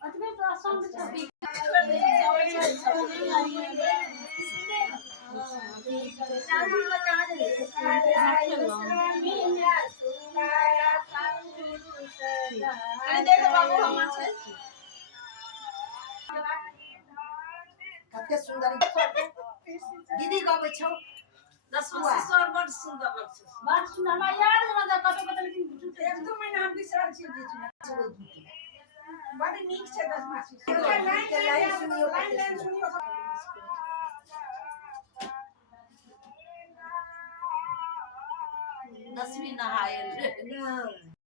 अतमे तो आसान से कते सुंदर दीदी गाबै छौ सर बड़ सुंदर लगछ बात सुन हमरा याद है ना कतो कतो लेकिन एक दो महीना हम बिसरल छी बीच में बड़ नीक छै दस मासी लाइन सुनियो लाइन सुनियो दसवीं नहायल